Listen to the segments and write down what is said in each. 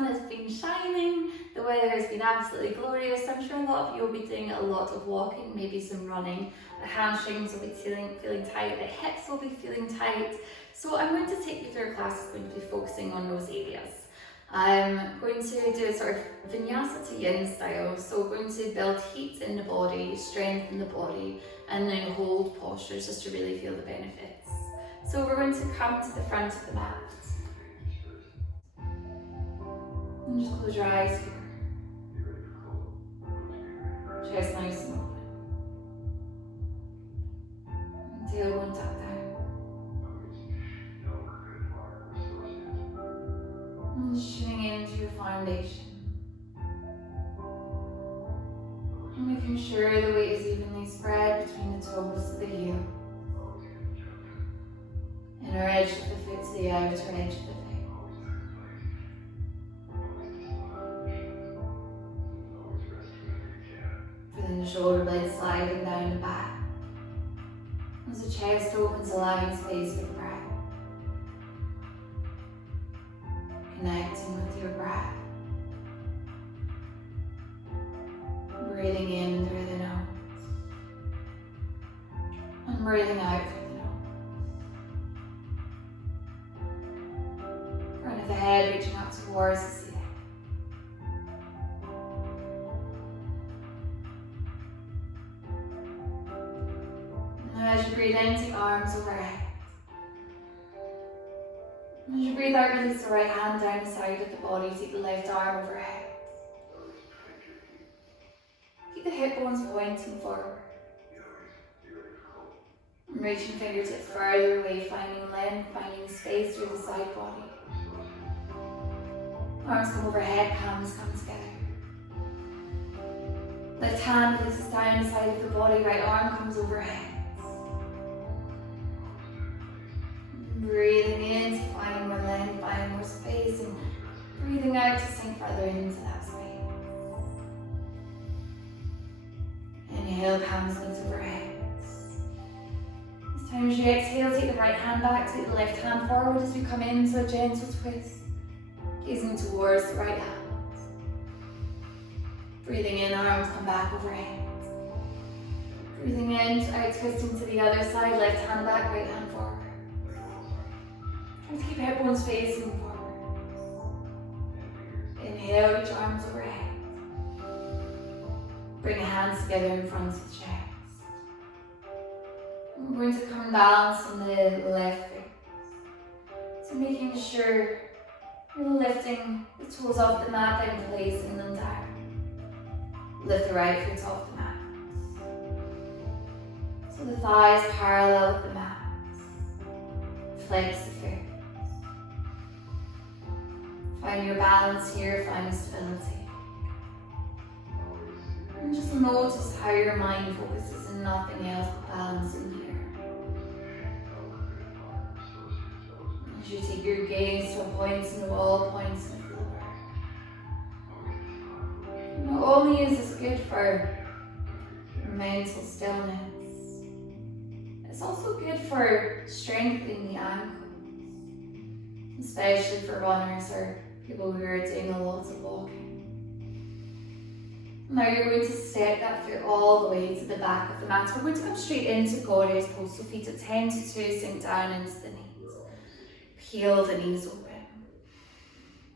sun has been shining, the weather has been absolutely glorious. I'm sure a lot of you will be doing a lot of walking, maybe some running. The hamstrings will be feeling tight, the hips will be feeling tight. So I'm going to take you through a class that's going to be focusing on those areas. I'm going to do a sort of Vinyasa to yin style, so we're going to build heat in the body, strengthen the body, and then hold postures just to really feel the benefits. So we're going to come to the front of the mat. And just close your eyes here. Chest nice and open. And tailbone tap down. And tuning into your foundation. And making sure the weight is evenly spread between the toes to the heel. Inner edge of the foot to the outer edge of the foot. Feeling the shoulder blades sliding down the back. As the chest opens, allowing space for the breath. Connecting with your breath. Breathing in through the nose. And breathing out through the nose. Front of the head reaching up towards the ceiling. Now as you breathe in, take arms overhead. As you breathe out, release the right hand down the side of the body, take the left arm overhead. Keep the hip bones pointing forward. And reaching fingertips further away, finding length, finding space through the side body. Arms come overhead, palms come together. Left hand places down the side of the body, right arm comes overhead. Breathing in to find more length, find more space, and breathing out to sink further into that space. Inhale, palms meet overhead. This time as you exhale, take the right hand back, take the left hand forward as we come into a gentle twist. Gazing towards the right hand. Breathing in, arms come back overhead. Breathing in, out twisting to the other side, left hand back, right hand forward. Try to keep hip bones facing forward. Inhale, reach arms overhead. Bring hands together in front of the chest. We're going to come balance on the left foot. So making sure you're lifting the toes off the mat and placing them down. Lift the right foot off the mat. So the thighs parallel with the mat. Flex the foot. Find your balance here, find stability. And just notice how your mind focuses on nothing else but balancing here. As you take your gaze to points in the wall, points in the floor. Not only is this good for mental stillness, it's also good for strengthening the ankles, especially for runners or people who are doing a lot of walking. Now you're going to step that foot all the way to the back of the mat. We're going to come straight into Goddess pose, so feet at 10 to 2, sink down into the knees. Peel the knees open.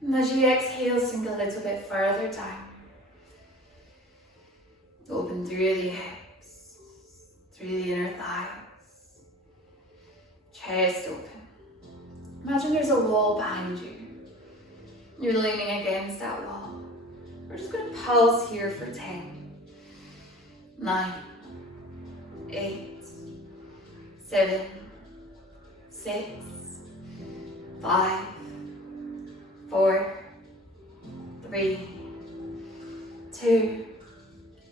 And as you exhale, sink a little bit further down. Open through the hips, through the inner thighs. Chest open. Imagine there's a wall behind you. You're leaning against that wall. We're just going to pulse here for 10, 9, 8, 7, 6, 5, 4, 3, 2,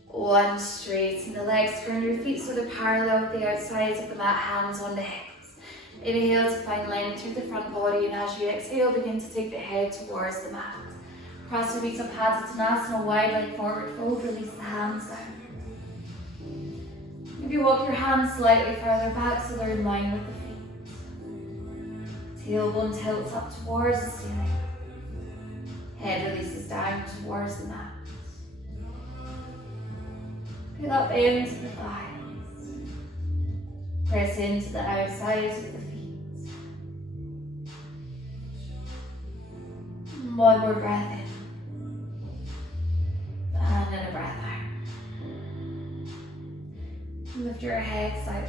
1. Straighten the legs, turn your feet so they're parallel with the outsides of the mat, hands on the hips. Inhale to find length through the front body, and as you exhale, begin to take the head towards the mat. Cross your feet up, Padasana, wide leg forward fold, release the hands down. Maybe walk your hands slightly further back so they're in line with the feet. Tailbone tilts up towards the ceiling. Head towards the mat. Feel up into the thighs. Press into the outsides of the feet. One more breath in. And then a breath out. Lift your head slightly.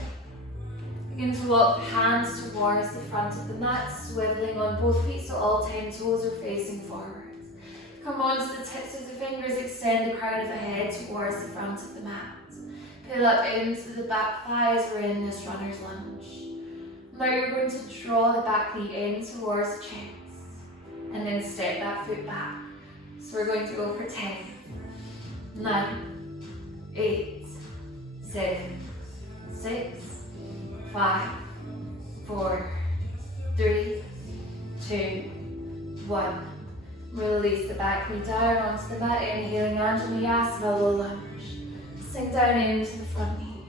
Begin to walk the hands towards the front of the mat, swiveling on both feet so all 10 toes are facing forwards. Come on to the tips of the fingers, extend the crown of the head towards the front of the mat. Pull up into the back thighs, we're in this runner's lunge. Now you're going to draw the back knee in towards the chest and then step that foot back. So we're going to go for 10, 9, 8, 7, 6, 5, 4, 3, 2, 1. Release the back knee down onto the mat, inhaling under Vinyasa, low lunge. Sink down into the front knee.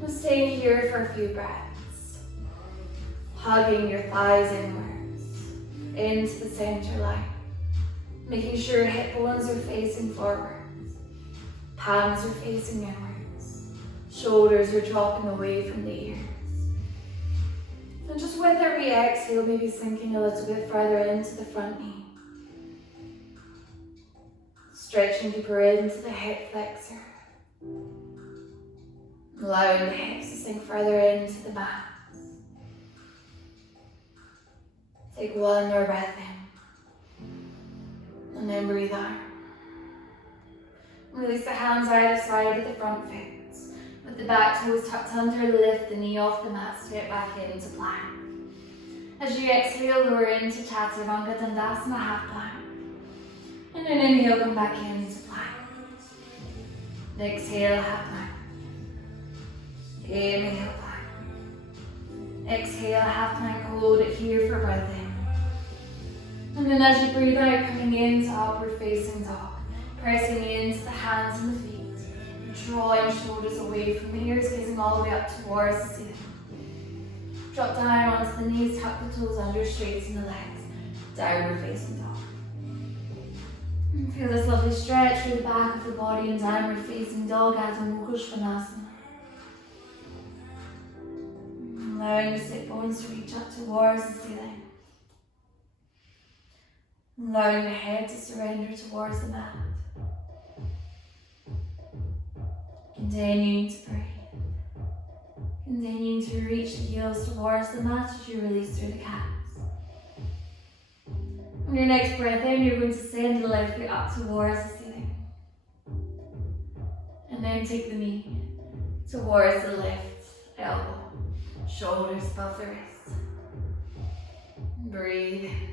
We'll stay here for a few breaths. Hugging your thighs inwards, into the center line. Making sure hip bones are facing forwards. Palms are facing inwards. Shoulders are dropping away from the ears. And just with every exhale, maybe sinking a little bit further into the front knee. Stretching deeper into the hip flexor. Allowing the hips to sink further into the mat. Take one more breath in. And then breathe out. Release the hands either side of the front foot. With the back toes tucked under, lift the knee off the mat, step back into plank. As you exhale, lower into Chaturanga Dandasana, half plank. And then inhale, come back into plank. Exhale, half plank. Inhale, plank. Exhale, half plank, hold it here for breath in. And then as you breathe out, coming into upward facing dog. Pressing into the hands and the feet. Drawing shoulders away from the ears, gazing all the way up towards the ceiling. Drop down onto the knees, tuck the toes under, straighten the legs. Downward facing dog. And feel this lovely stretch through the back of the body and downward facing dog, Adho Mukha Svanasana. Allowing the sit bones to reach up towards the ceiling. Allowing the head to surrender towards the mat. Continuing to breathe. Continuing to reach the heels towards the mat as you release through the calves. On your next breath in, you're going to send the left foot up towards the ceiling. And then take the knee towards the left elbow. Shoulders above the wrist. Breathe in.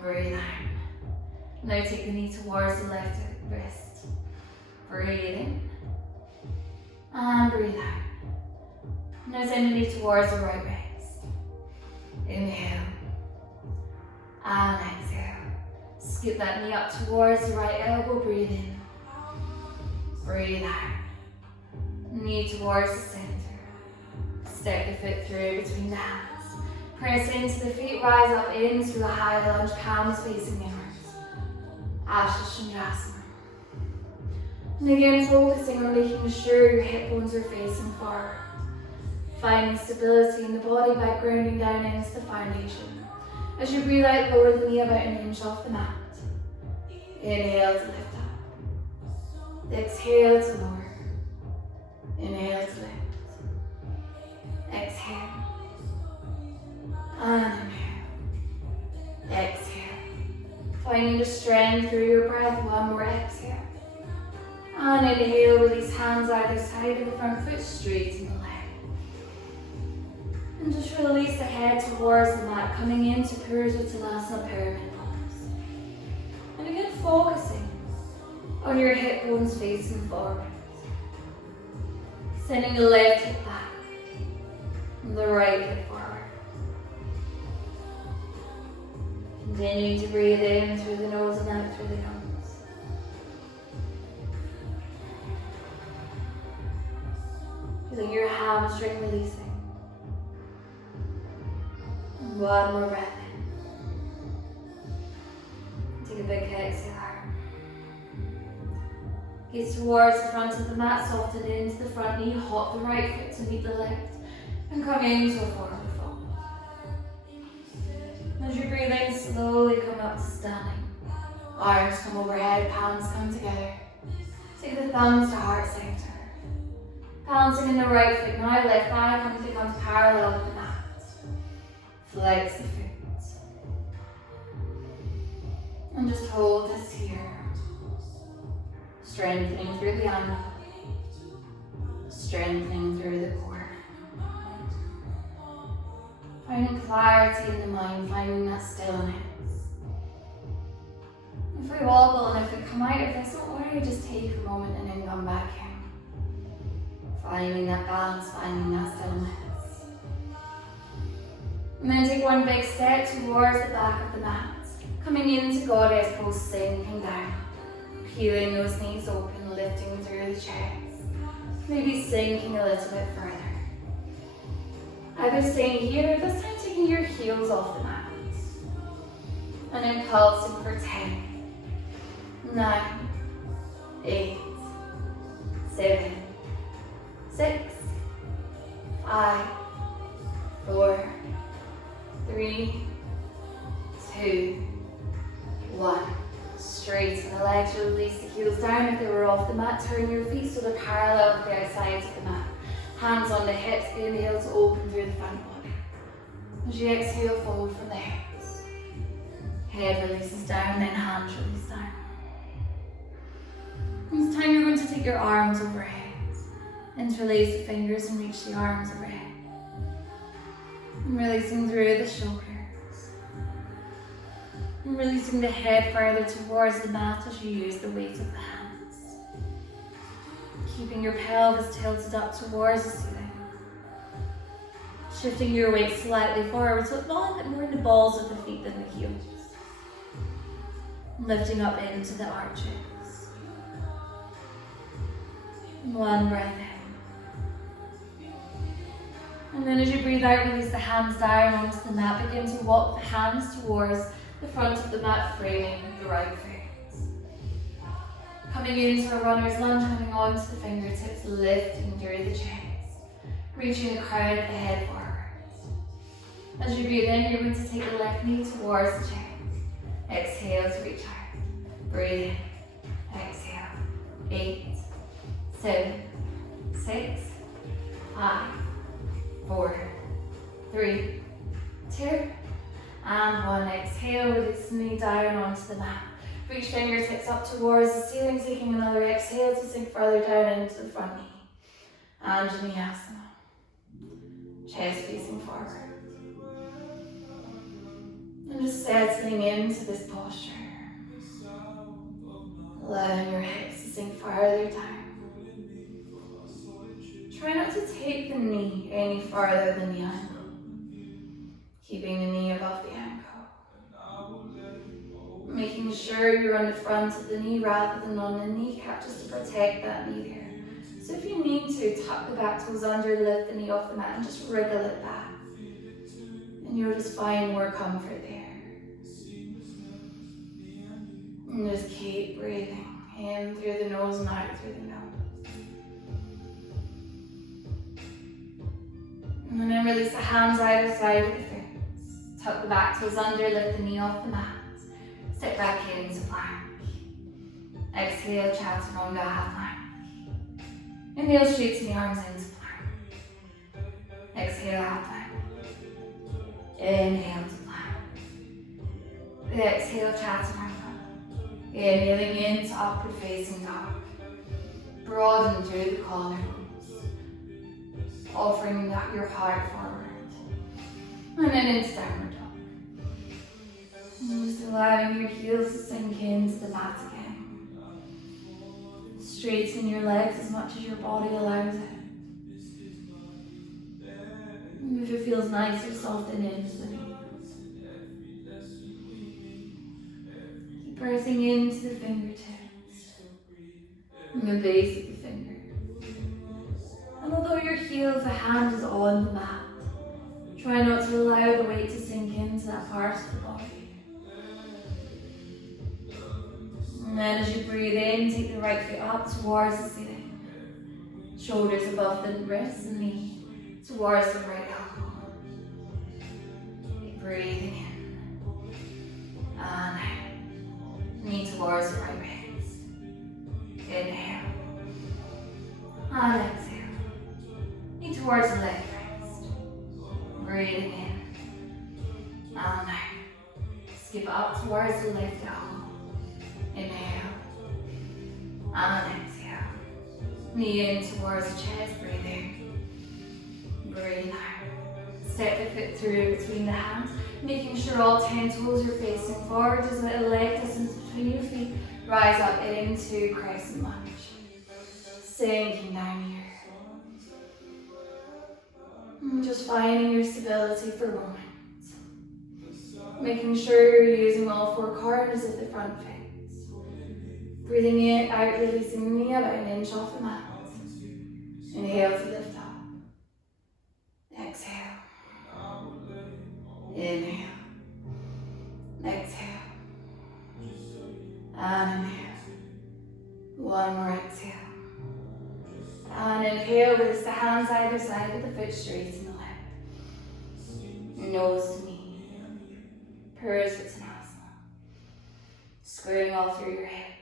Breathe out. Now take the knee towards the left wrist. Breathe in. And breathe out. Now send the knee towards the right wrist. Inhale. And exhale. Skip that knee up towards the right elbow. Breathe in. Breathe out. Knee towards the center. Step the foot through between the hands. Press into the feet, rise up into the high lunge, palms facing inwards. Ashtanga. And again, focusing on making sure your hip bones are facing forward. Finding stability in the body by grounding down into the foundation. As you breathe out, lower the knee about an inch off the mat. Inhale to lift up. Exhale to lower. Inhale to lift. Exhale. And inhale. Exhale. Finding the strength through your breath. One more exhale. And inhale, release hands either side of the front foot, straighten the leg. And just release the head towards the mat, coming into Purusuttanasana, pyramid pose. And again, focusing on your hip bones facing forward. Sending the left hip back, and the right hip forward. Continuing to breathe in through the nose and out through the nose. Feeling your hamstring releasing. One more breath in. Take a big exhale. Gaze towards the front of the mat, soften into the front knee, hop the right foot to meet the left, and come into a forward fold. As you breathe in, slowly come up to standing. Arms come overhead, palms come together. Take the thumbs to heart center. Balancing in the right foot, now left thigh becomes parallel with the mat. Flex the foot. And just hold this here. Strengthening through the ankle. Strengthening through the core. Finding clarity in the mind, finding that stillness. If we wobble and if we come out of this, don't worry, just take a moment and then come back in. Finding that balance, finding that stillness. And then take one big step towards the back of the mat. Coming into goddess pose, sinking down. Peeling those knees open, lifting through the chest. Maybe sinking a little bit further. Either staying here, this time taking your heels off the mat. And then pulsing for 10, 9, 8, 7, 6, 5, 4, 3, 2, 1. Straighten the legs, release the heels down if they were off the mat. Turn your feet so they're parallel with the outsides of the mat. Hands on the hips, inhale to open through the front body. As you exhale, fold from the hips. Head releases down, then hands release down. This time you're going to take your arms overhead. Interlace the fingers and reach the arms overhead. And releasing through the shoulders. And releasing the head further towards the mat as you use the weight of the hands. Keeping your pelvis tilted up towards the ceiling. Shifting your weight slightly forward so it's a little bit more in the balls of the feet than the heels. Lifting up into the arches. One breath in. And then as you breathe out, release the hands down onto the mat. Begin to walk the hands towards the front of the mat, framing the right foot. Coming into a runner's lunge, coming onto the fingertips, lifting through the chest. Reaching the crown of the head forwards. As you breathe in, you're going to take the left knee towards the chest. Exhale to reach out. Breathe in. Exhale. 8, 7, 6, 5, 4, 3, 2, and 1. Exhale, release the knee down onto the mat. Reach fingertips up towards the ceiling, taking another exhale to sink further down into the front knee. And Vinyasa. Chest facing forward. And just settling into this posture. Allowing your hips to sink further down. Try not to take the knee any further than the ankle. Keeping the knee above the ankle. Making sure you're on the front of the knee rather than on the kneecap, just to protect that knee there. So if you need to, tuck the back toes under, lift the knee off the mat and just wriggle it back. And you'll just find more comfort there. And just keep breathing in through the nose and out through the nose. And then release the hands either side of the foot. Tuck the back toes under, lift the knee off the mat. Sit back into plank. Exhale, chaturanga, half plank. Inhale, straighten the arms into plank. Exhale, half plank. Inhale to plank. Exhale, chaturanga. Inhaling into upward facing dog. Broaden through the collarbones. Offering your heart forward. And then into downward dog. And just allowing your heels to sink into the mat again. Straighten your legs as much as your body allows it. And if it feels nicer, soften into the knees. Keep pressing into the fingertips and the base of the finger. And although your heel of the hand is on the mat, try not to allow the weight to sink into that part of the body. And then as you breathe in, take the right foot up towards the ceiling. Shoulders above the wrists and knee towards the right elbow. Keep breathing in. And out. Knee towards the right wrist. Inhale. And exhale. Knee towards the left wrist. Breathing in. And out. Skip up towards the left elbow. Inhale. And exhale. Knee in towards the chest. Breathing. Breathe out. Step the foot through between the hands, making sure all 10 toes are facing forward. Just a little leg distance between your feet. Rise up into crescent lunge. Sinking down here. And just finding your stability for a moment. Making sure you're using all 4 corners of the front face. Breathing in, out, releasing the knee about an inch off the mat. Inhale to lift up. Exhale. Inhale. Exhale. And inhale. One more exhale. And inhale, release the hands either side of the foot, straighten the leg. Nose to knee. Purusuttanasana. Squaring all through your hips.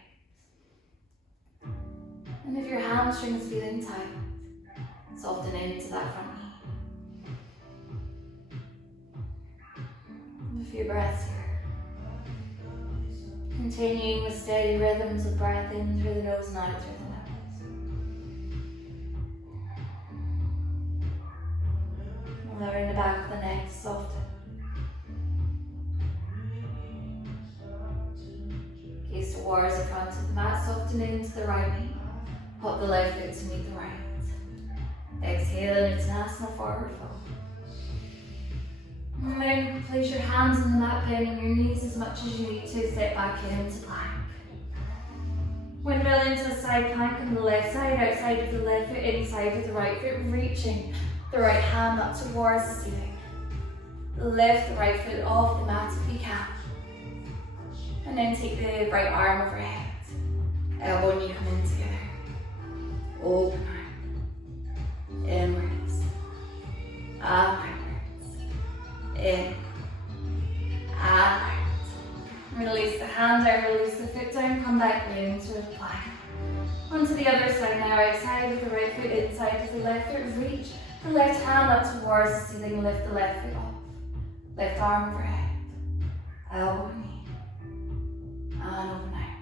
And if your hamstrings feeling tight, soften into that front knee. And a few breaths here. Continuing with steady rhythms of breath in through the nose and out through the nose. Allowing the back of the neck to soften. Gaze towards the front of the mat, softening into the right knee. Pop the left foot to meet the right. Exhale in Uttanasana, forward fold. And then place your hands on the mat, bending your knees as much as you need to. Step back into plank. Windmill into a side plank on the left side, outside of the left foot, inside of the right foot, reaching the right hand up towards the ceiling. Lift the right foot off the mat if you can. And then take the right arm overhead. Elbow and knee come in together. Open out. Inwards. Outwards. In. And out. Release the hand down, release the foot down, come back into a plank. Onto the other side now, outside of the right foot, inside of the left foot, reach the left hand up towards the ceiling, lift the left foot off. Left arm overhead. Elbow and knee. And open out.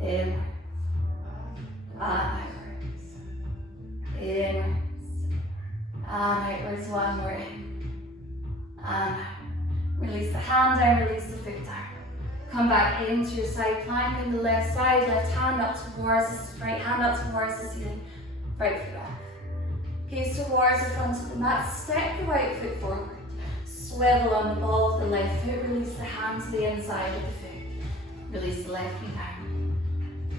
Inwards. And outwards. Inwards. And outwards, one more in. And out. Release the hand down, release the foot down. Come back into your side plank on the left side, left hand up towards the right hand up towards the ceiling, right foot off. Gaze towards the front of the mat, step the right foot forward. Swivel on the ball of the left foot, release the hand to the inside of the foot. Release the left knee down.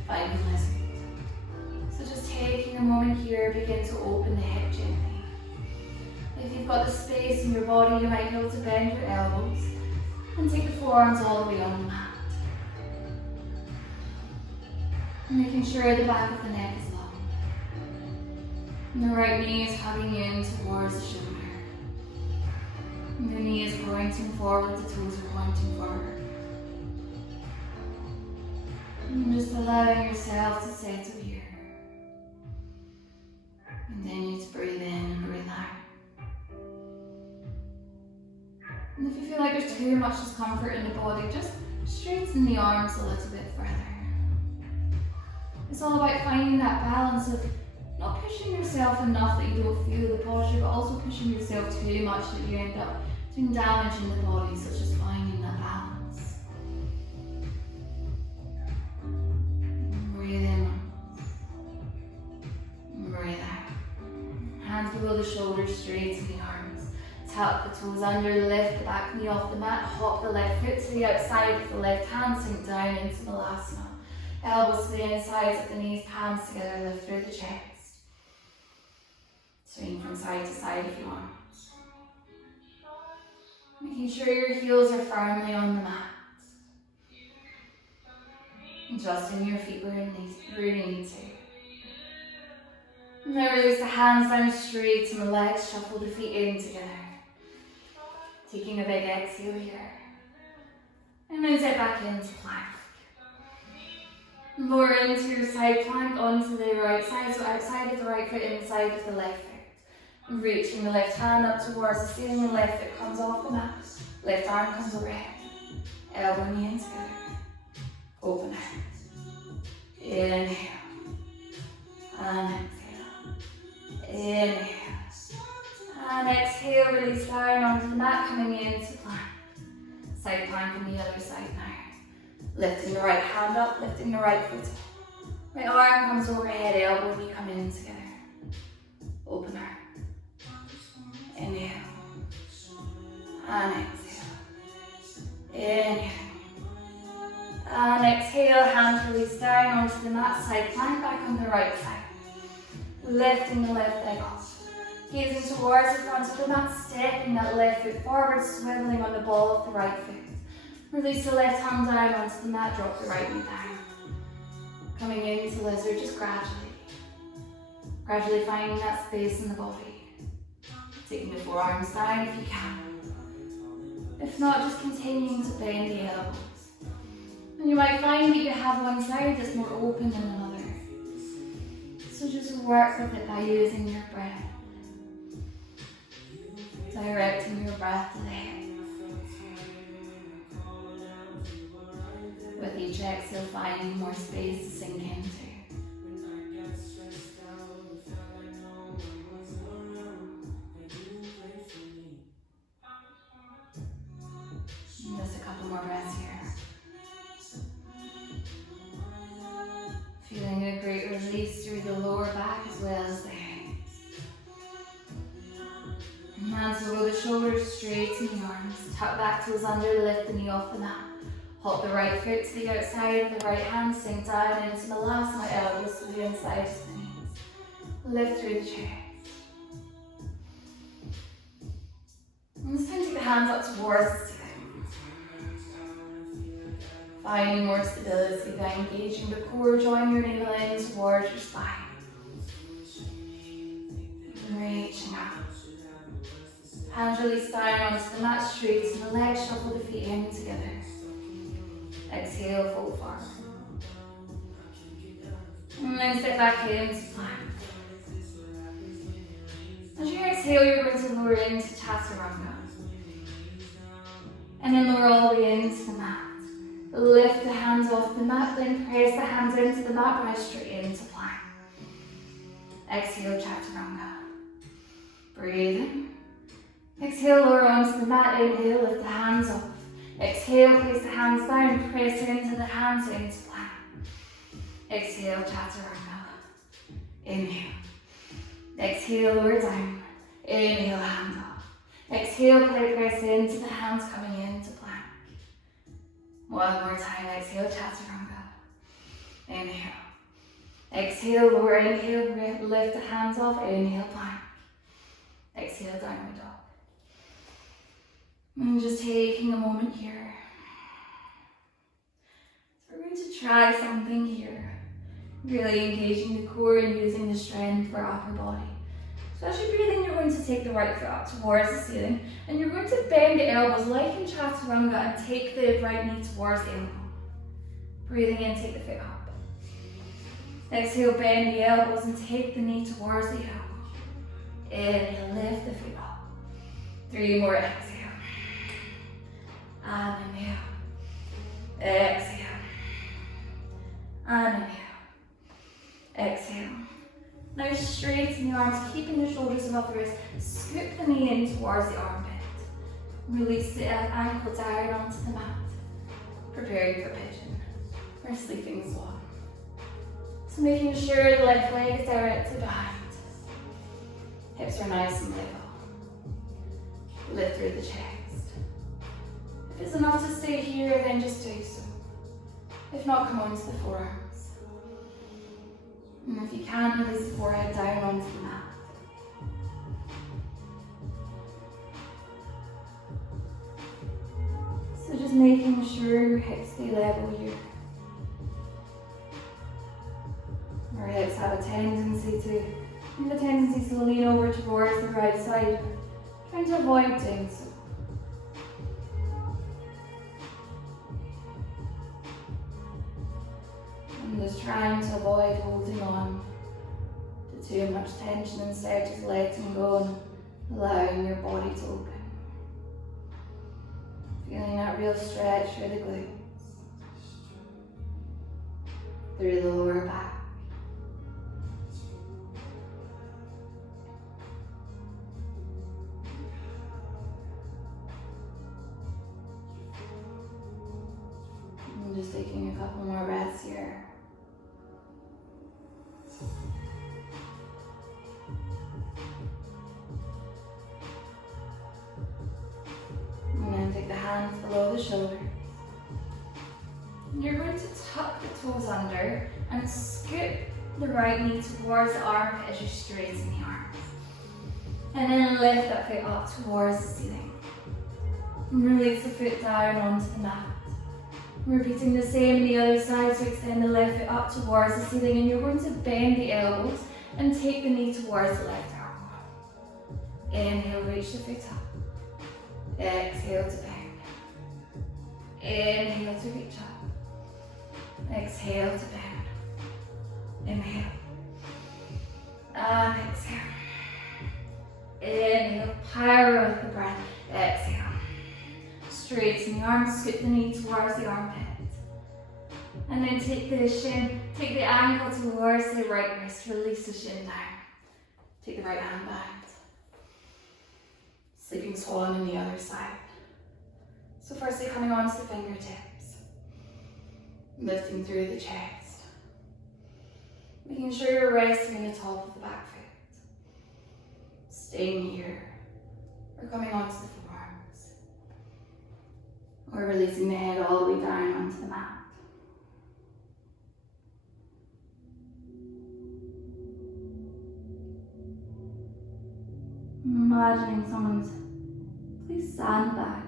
Finding lizard. So just taking a moment here, begin to open the hip gently. If you've got the space in your body, you might be able to bend your elbows and take the forearms all the way on the mat. Making sure the back of the neck is long. And the right knee is hugging in towards the shoulder. And the knee is pointing forward, the toes are pointing forward. And just allowing yourself to settle here. Continue to breathe in and breathe out. And if you feel like there's too much discomfort in the body, just straighten the arms a little bit further. It's all about finding that balance of not pushing yourself enough that you don't feel the posture, but also pushing yourself too much that you end up doing damage in the body. So it's just finding that balance. Breathe in. Breathe out. Hands below the shoulders, straighten the arms. Tap the toes under, lift the back knee off the mat, hop the left foot to the outside of the left hand, sink down into Vinyasa. Elbows to the insides of the knees, palms together, lift through the chest. Swing from side to side if you want. Making sure your heels are firmly on the mat. Adjusting your feet where you need to. And then release the hands down straight and the legs, shuffle the feet in together. Taking a big exhale here. And then sit back into plank. Lower into your side plank onto the right side, so outside of the right foot, inside of the left foot. And reaching the left hand up towards the ceiling, the left foot comes off the mat. Left arm comes overhead. Elbow knee in together. Open out. Inhale. And exhale. Inhale. And exhale, release down onto the mat, coming into plank. Side plank on the other side now. Lifting the right hand up, lifting the right foot up. Right arm comes overhead, elbow knee come in together. Open out. Inhale. And exhale. Inhale. And exhale, hands release down onto the mat, side plank back on the right side. Lifting the left leg off. Gazing towards the front of the mat, stepping that left foot forward, swiveling on the ball of the right foot. Release the left hand down onto the mat, drop the right knee down. Coming into lizard, just gradually. Gradually finding that space in the body. Taking the forearms down if you can. If not, just continuing to bend the elbows. And you might find that you have one side that's more open than another. So just work with it by using your breath. Directing your breath to the hips. With each exhale, finding more space to sink into. And just a couple more breaths here. Feeling a great release through the lower back as well as the hips. Hands below the shoulders, straighten the arms. Tuck back toes under, lift the knee off the mat. Hop the right foot to the outside of the right hand, sink down into Malasana, elbows to the inside of the knees. Lift through the chest. And this time take the hands up towards the ceiling. Finding more stability by engaging the core, drawing your navel in towards your spine. And reaching out. Hands release down onto the mat, straighten the legs, shuffle the feet in together. Exhale, fold forward. And then sit back into plank. As you exhale, you're going to lower into Chaturanga. And then lower all the way into the mat. Lift the hands off the mat, then press the hands into the mat, rise straight into plank. Exhale, Chaturanga. Breathe in. Exhale, lower onto the mat, inhale, lift the hands up. Exhale, place the hands down, press into the hands into plank. Exhale, Chaturanga. Inhale. Exhale, lower down. Inhale, hand up. Exhale, press into the hands coming into plank. One more time, exhale, Chaturanga. Inhale. Exhale, lower, inhale, lift the hands off, inhale, plank. Exhale, downward dog. And just taking a moment here. So we're going to try something here. Really engaging the core and using the strength for upper body. So as you're breathing, you're going to take the right foot up towards the ceiling. And you're going to bend the elbows like in Chaturanga and take the right knee towards the elbow. Breathing in, take the foot up. Exhale, bend the elbows and take the knee towards the elbow. Inhale, lift the foot up. 3 more, exhale. And inhale. Exhale. And inhale. Exhale. Now straighten the arms, keeping the shoulders above the wrist. Scoop the knee in towards the armpit. Release the ankle down onto the mat. Preparing for pigeon or sleeping swan. So making sure the left leg is directed behind. Hips are nice and level. Lift through the chest. If it's enough to stay here, then just do so. If not, come onto the forearms. And if you can, release the forehead down onto the mat. So just making sure your hips stay level here. Our hips have a tendency to lean over towards the right side, trying to avoid doing so. I'm just trying to avoid holding on to too much tension, instead just letting go and allowing your body to open. Feeling that real stretch through the glutes, through the lower back. And just taking a couple more breaths here. And then take the hands below the shoulders. And you're going to tuck the toes under and scoop the right knee towards the armpit as you straighten the arms. And then lift that foot up towards the ceiling. And release the foot down onto the mat. Repeating the same on the other side, so extend the left foot up towards the ceiling, and you're going to bend the elbows and take the knee towards the left arm. Inhale, reach the foot up. Exhale to bend. Inhale to reach up. Exhale to bend. Inhale. And exhale. Inhale, power with the breath. Exhale. Straighten the arms, scoop the knee towards the armpit. And then take the shin, take the ankle towards the right wrist, release the shin down. Take the right hand back. Sleeping swan on the other side. So firstly, coming onto the fingertips. Lifting through the chest. Making sure you're resting the top of the back foot. Staying here. Or coming onto the forearms. Or releasing the head all the way down onto the mat. Imagining someone's please sandbags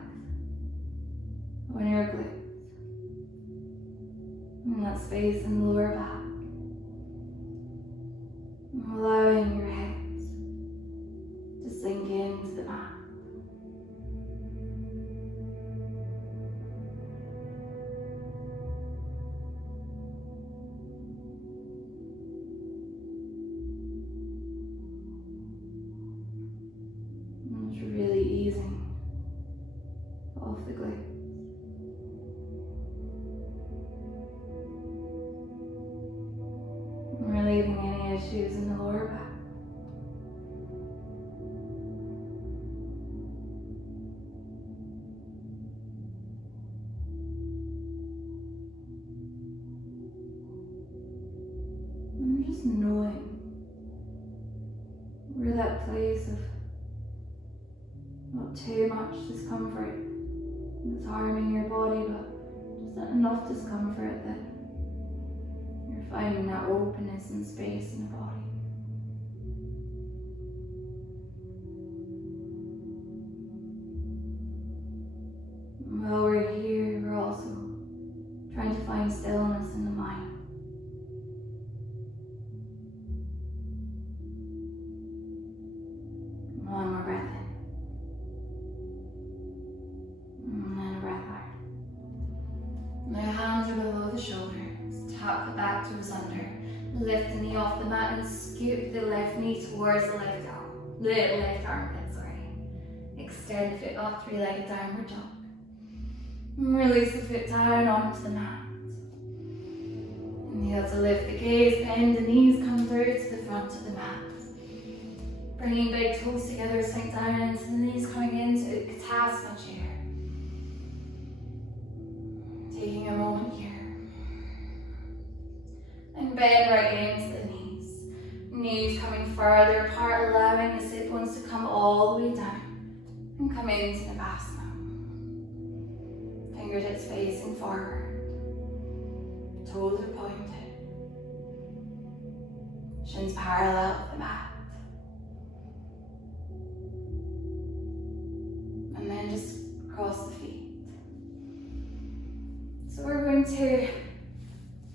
on your glutes. And that space in the lower back. Allowing your hips to sink into the mat. And it's really easing off the glutes. Relieving any issues in the lower back. And just knowing where that place of not too much discomfort that's harming your body, but just not enough discomfort that you're finding that openness and space in the body. And while we're here, we're also trying to find stillness in the mind. One more breath in. And then a breath out. My hands are below the shoulders. Tap the back toes under. Lift the knee off the mat and scoop the left knee towards the left armpit, Extend the foot up, three-legged downward dog. Release the foot down onto the mat. Inhale to lift the gaze, bend the knees, come through to the front of the mat. Bringing big toes together, sink down into the knees, coming into Katasana chair. Taking a moment here. And bend right into the knees. Knees coming further apart, allowing the sit bones to come all the way down. And come into the Navasana. Fingertips facing forward. Toes are pointed. Shins parallel with the mat. And then just cross the feet. So we're going to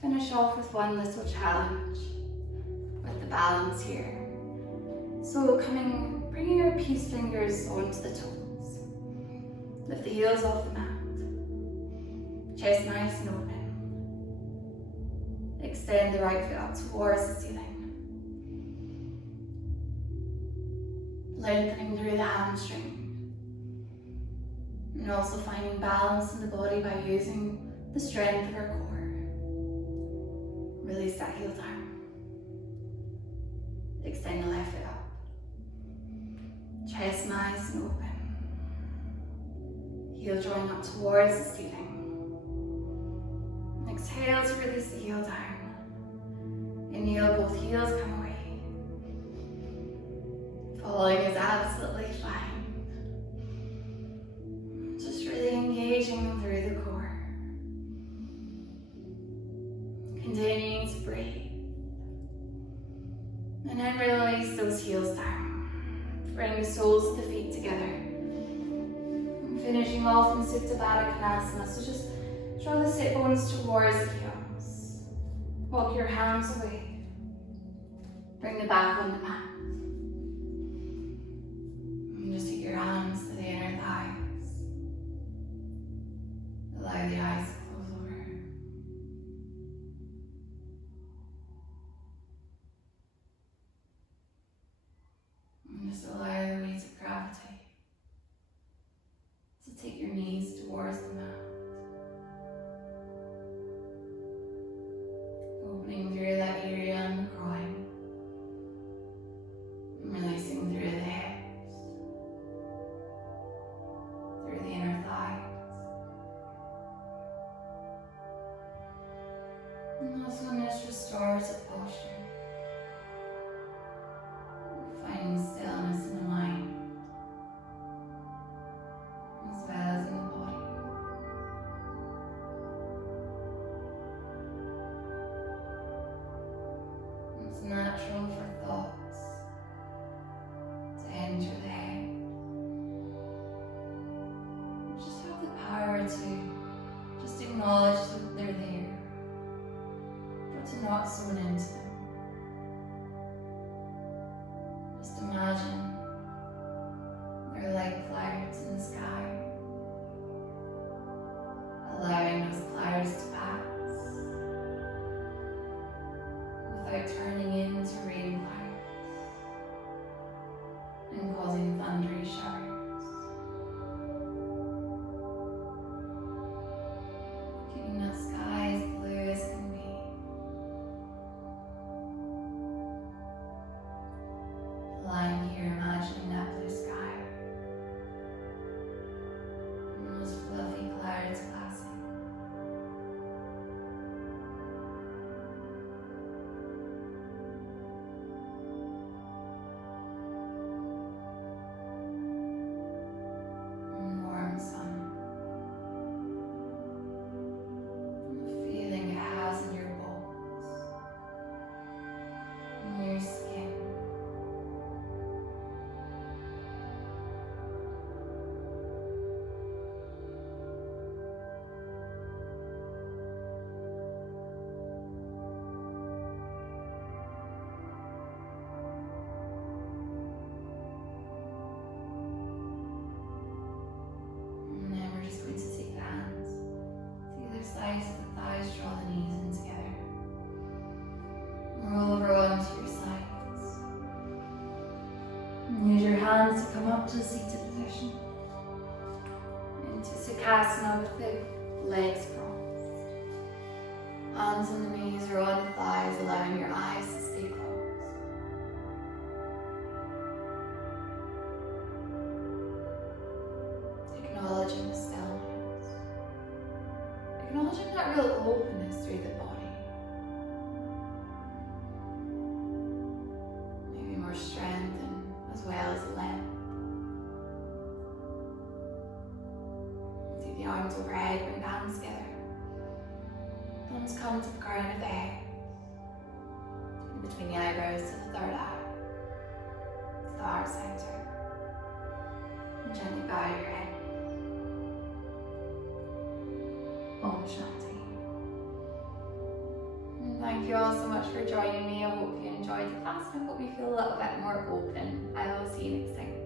finish off with one little challenge. balance here. So bringing your peace fingers onto the toes. Lift the heels off the mat. Chest nice and open. Extend the right foot up towards the ceiling. Lengthening through the hamstring. And also finding balance in the body by using the strength of our core. Release that heel down. Extend the left foot up. Chest nice and open. Heel drawing up towards the ceiling. Exhale to release the heel down. Inhale, both heels come away. Falling is absolutely fine. Just really engaging through the core. Continuing to breathe. And then release those heels down. Bring the soles of the feet together. And finishing off in Supta Baddha Konasana. So just draw the sit bones towards the heels. Walk your hands away. Bring the back on the mat. And just take your hands to the inner thighs. Allow the eyes to close over. And just allow the weight of gravity to take your knees towards the mat. Opening through that area on the groin. And releasing through the hips. Through the inner thighs. And also in this restorative posture. Finding stillness in the mind. As well as in the body. It's natural for thoughts to enter the head. Just have the power to just acknowledge that they're there, but to not zone into them. Just imagine they're like clouds in the sky, allowing those clouds to pass without turning into rain clouds and causing thundery showers. Keeping that sky as blue as can be. Lying here, imagining that blue sky. And those fluffy clouds passing. And warm sun. And the feeling it has in your bones. In your skin. And then we're just going to take the hands to either sides of the thighs, draw the knees in together. Roll over onto your sides. And use your hands to come up to the seated position. Into Sukhasana with the legs crossed. Hands on the knees or on the thighs, allowing your eyes to stay closed. Acknowledging the stillness. Acknowledging that real openness through the body. Maybe more strength and as well as length. Take the arms overhead, bring hands together. Thumbs come to the crown of the head. In between the eyebrows to the third eye. To the heart center. And gently bow your head. Om Shanti. And thank Thank you all so much for joining me. I hope you enjoyed the class and I hope you feel a little bit more open. I will see you next time.